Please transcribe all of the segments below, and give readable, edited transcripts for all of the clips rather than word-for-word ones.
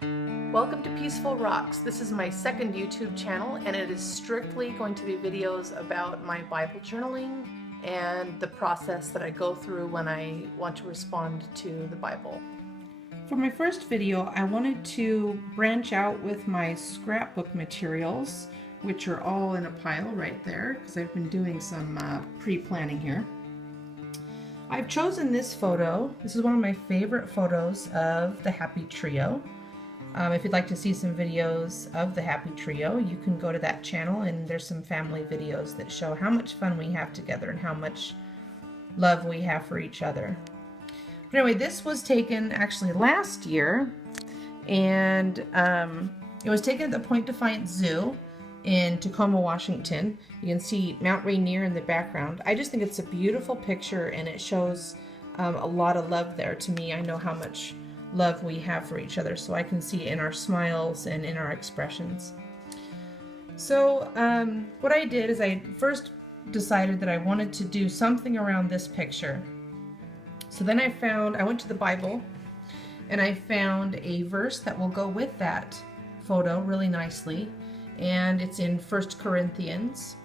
Welcome to Peaceful Rocks. This is my second YouTube channel and it is strictly going to be videos about my Bible journaling and the process that I go through when I want to respond to the Bible. For my first video, I wanted to branch out with my scrapbook materials, which are all in a pile right there because I've been doing some pre-planning here. I've chosen this photo. This is one of my favorite photos of the Happy Trio. If you'd like to see some videos of the Happy Trio, you can go to that channel and there's some family videos that show how much fun we have together and how much love we have for each other. But anyway, this was taken actually last year, and it was taken at the Point Defiance Zoo in Tacoma, Washington. You can see Mount Rainier in the background. I just think it's a beautiful picture and it shows a lot of love there. To me, I know how much love we have for each other, so I can see it in our smiles and in our expressions. So what I did is I first decided that I wanted to do something around this picture. So then I went to the Bible and I found a verse that will go with that photo really nicely, and it's in 1 Corinthians.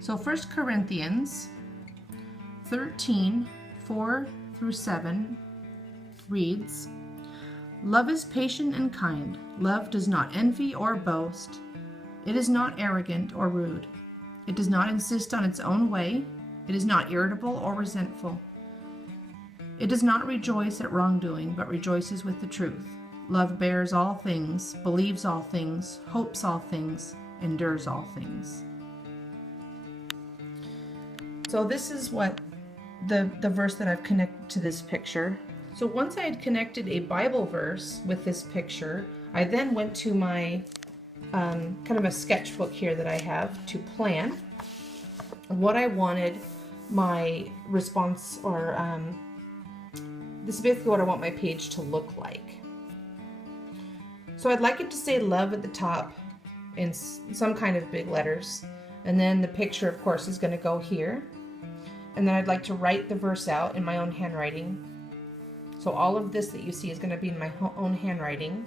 So 1 Corinthians 13, 4 through 7 reads, "Love is patient and kind. Love does not envy or boast. It is not arrogant or rude. It does not insist on its own way. It is not irritable or resentful. It does not rejoice at wrongdoing, but rejoices with the truth. Love bears all things, believes all things, hopes all things, endures all things." So this is what the verse that I've connected to this picture. So once I had connected a Bible verse with this picture, I then went to my kind of a sketchbook here that I have to plan what I wanted my response, or this is basically what I want my page to look like. So I'd like it to say love at the top in some kind of big letters, and then the picture of course is going to go here, and then I'd like to write the verse out in my own handwriting. So all of this that you see is going to be in my own handwriting,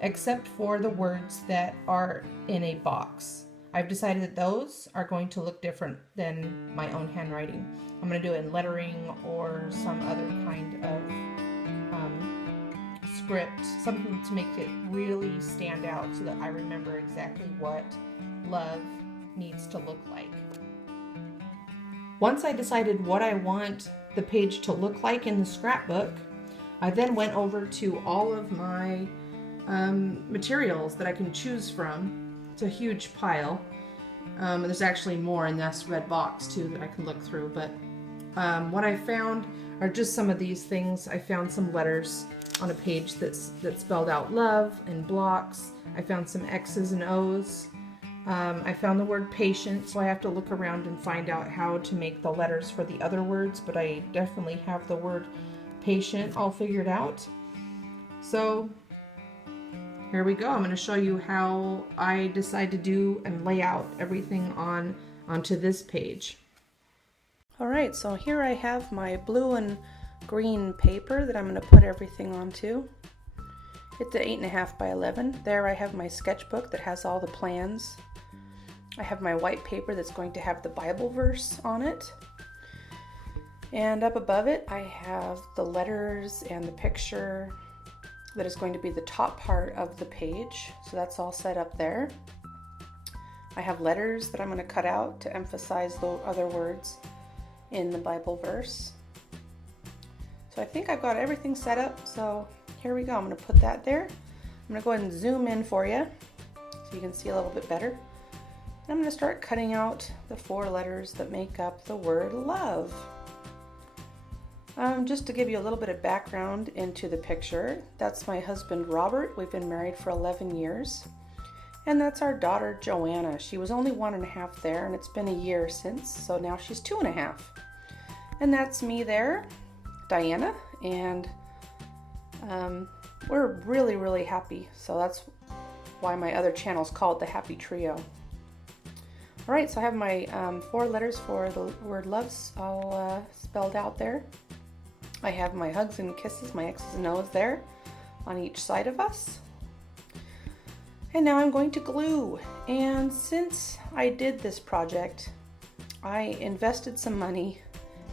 except for the words that are in a box. I've decided that those are going to look different than my own handwriting. I'm going to do it in lettering or some other kind of script, something to make it really stand out so that I remember exactly what love needs to look like. Once I decided what I want the page to look like in the scrapbook, I then went over to all of my materials that I can choose from. It's a huge pile. There's actually more in this red box too that I can look through, but what I found are just some of these things. I found some letters on a page that spelled out love in blocks. I found some X's and O's. I found the word patient, so I have to look around and find out how to make the letters for the other words, but I definitely have the word patient all figured out. So here we go. I'm going to show you how I decide to do and lay out everything onto this page. Alright, so here I have my blue and green paper that I'm going to put everything onto. It's 8.5 by 11. There I have my sketchbook that has all the plans. I have my white paper that's going to have the Bible verse on it. And up above it I have the letters and the picture that is going to be the top part of the page. So that's all set up there. I have letters that I'm going to cut out to emphasize the other words in the Bible verse. So I think I've got everything set up, so here we go. I'm going to put that there. I'm going to go ahead and zoom in for you so you can see a little bit better. And I'm going to start cutting out the 4 letters that make up the word love. Just to give you a little bit of background into the picture, that's my husband Robert. We've been married for 11 years. And that's our daughter Joanna. She was only 1.5 there, and it's been a year since, so now she's 2.5. And that's me there, Diana, and we're really, really happy. So that's why my other channel is called The Happy Trio. Alright, so I have my 4 letters for the word loves all spelled out there. I have my hugs and kisses, my X's and O's there on each side of us. And now I'm going to glue. And since I did this project, I invested some money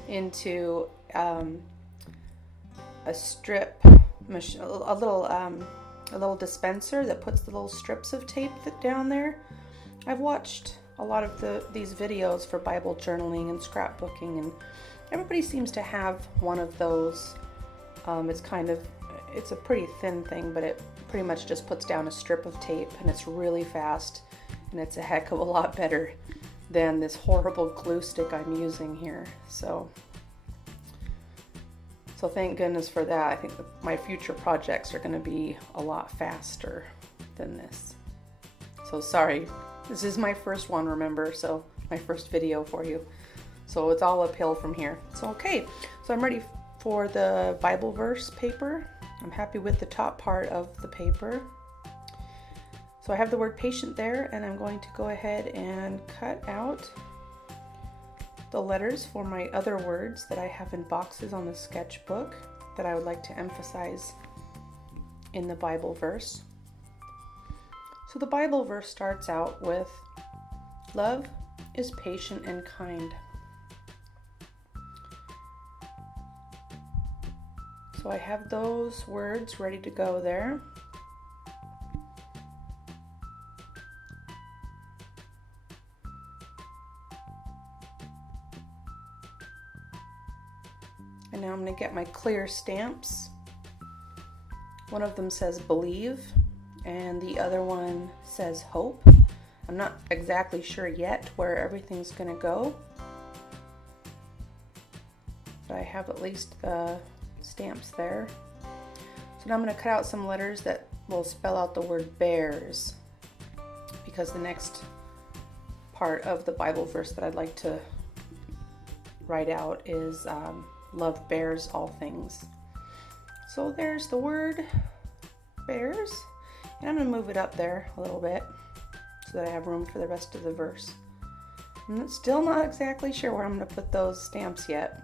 into a strip, a little dispenser that puts the little strips of tape down there. I've watched a lot of these videos for Bible journaling and scrapbooking, and everybody seems to have one of those. It's a pretty thin thing, but it pretty much just puts down a strip of tape, and it's really fast, and it's a heck of a lot better than this horrible glue stick I'm using here. So thank goodness for that. I think my future projects are going to be a lot faster than this. So sorry, this is my first one, remember, so my first video for you. So it's all uphill from here. So okay, so I'm ready for the Bible verse paper. I'm happy with the top part of the paper. So I have the word patient there, and I'm going to go ahead and cut out the letters for my other words that I have in boxes on the sketchbook that I would like to emphasize in the Bible verse. So the Bible verse starts out with, "Love is patient and kind." So I have those words ready to go there. And now I'm going to get my clear stamps. One of them says believe, and the other one says hope. I'm not exactly sure yet where everything's going to go, but I have at least the stamps there. So now I'm going to cut out some letters that will spell out the word bears, because the next part of the Bible verse that I'd like to write out is love bears all things. So there's the word bears, and I'm going to move it up there a little bit so that I have room for the rest of the verse. I'm still not exactly sure where I'm going to put those stamps yet.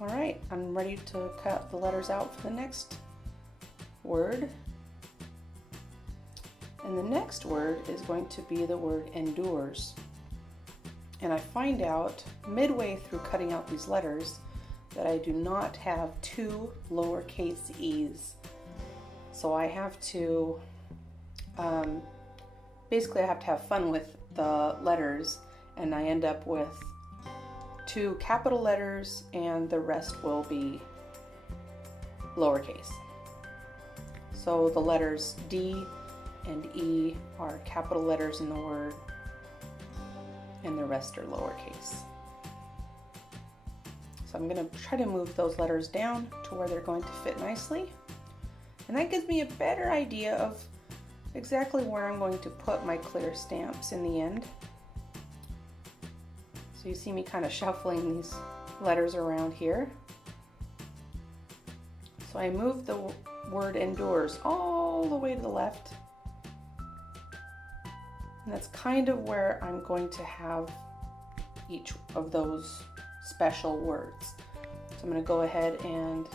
Alright, I'm ready to cut the letters out for the next word. And the next word is going to be the word endures. And I find out midway through cutting out these letters that I do not have two lowercase e's. So I have to, basically I have to have fun with the letters, and I end up with two capital letters and the rest will be lowercase. So the letters D and E are capital letters in the word, and the rest are lowercase. So I'm going to try to move those letters down to where they're going to fit nicely. And that gives me a better idea of exactly where I'm going to put my clear stamps in the end. So you see me kind of shuffling these letters around here. So I moved the word endures all the way to the left. And that's kind of where I'm going to have each of those special words. So I'm going to go ahead and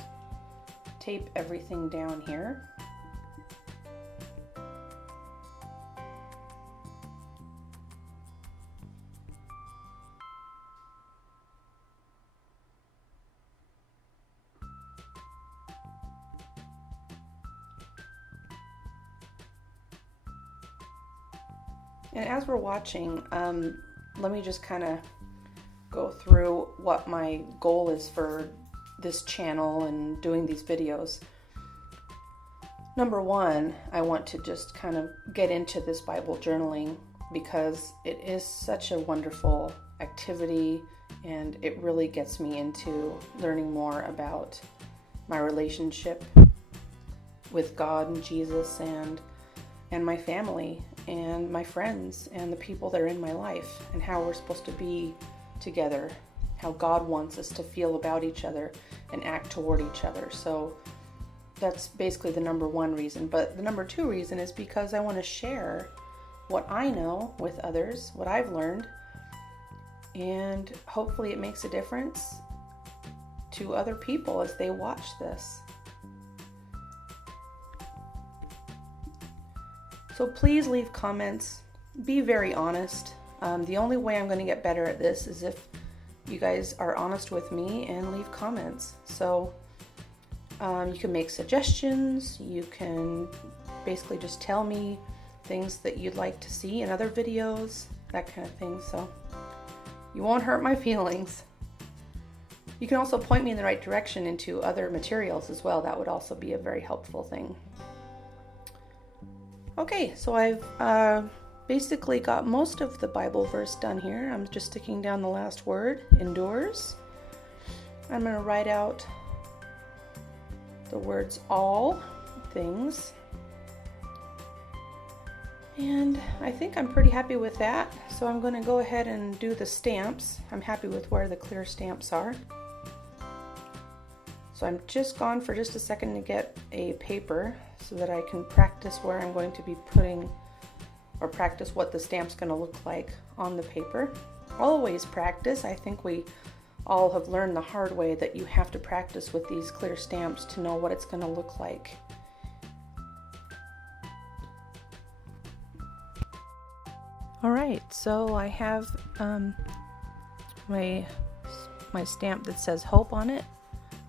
tape everything down here. And as we're watching, let me just kind of go through what my goal is for this channel and doing these videos. Number one, I want to just kind of get into this Bible journaling because it is such a wonderful activity, and it really gets me into learning more about my relationship with God and Jesus and my family and my friends and the people that are in my life, and how we're supposed to be together, how God wants us to feel about each other and act toward each other. So that's basically the number one reason. But the number two reason is because I want to share what I know with others, what I've learned, and hopefully it makes a difference to other people as they watch this. So please leave comments. Be very honest. The only way I'm going to get better at this is if you guys are honest with me and leave comments. So you can make suggestions. You can basically just tell me things that you'd like to see in other videos, that kind of thing. So you won't hurt my feelings. You can also point me in the right direction into other materials as well. That would also be a very helpful thing. Okay, so I've basically got most of the Bible verse done here. I'm just sticking down the last word, endures. I'm going to write out the words all things. And I think I'm pretty happy with that. So I'm going to go ahead and do the stamps. I'm happy with where the clear stamps are. So I'm just gone for just a second to get a paper so that I can practice where I'm going to be putting, or practice what the stamp's going to look like on the paper. Always practice. I think we all have learned the hard way that you have to practice with these clear stamps to know what it's going to look like. All right, so I have my stamp that says hope on it,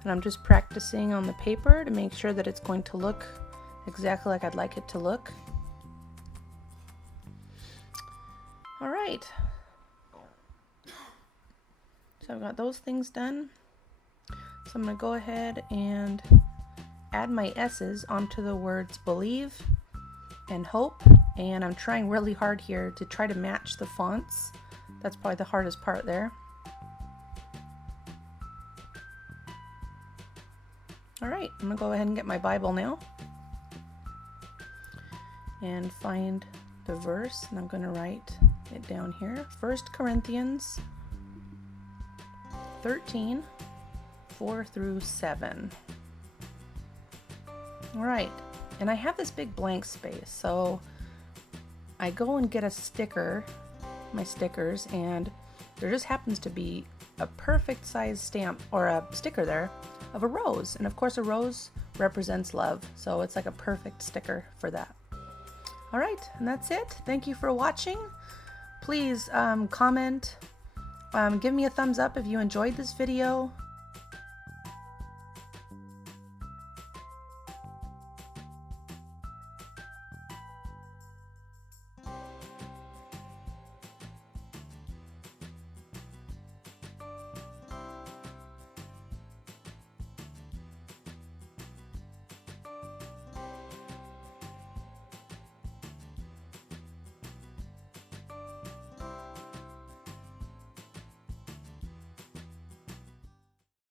and I'm just practicing on the paper to make sure that it's going to look exactly like I'd like it to look. All right, so I've got those things done. So I'm going to go ahead and add my S's onto the words believe and hope, and I'm trying really hard here to try to match the fonts. That's probably the hardest part there. All right, I'm gonna go ahead and get my Bible now and find the verse, and I'm gonna write it down here. 1 Corinthians 13, 4 through 7. All right, and I have this big blank space, so I go and get a sticker, my stickers, and there just happens to be a perfect size stamp or a sticker there of a rose. And of course a rose represents love, so it's like a perfect sticker for that. All right, and that's it. Thank you for watching. Please comment, give me a thumbs up if you enjoyed this video.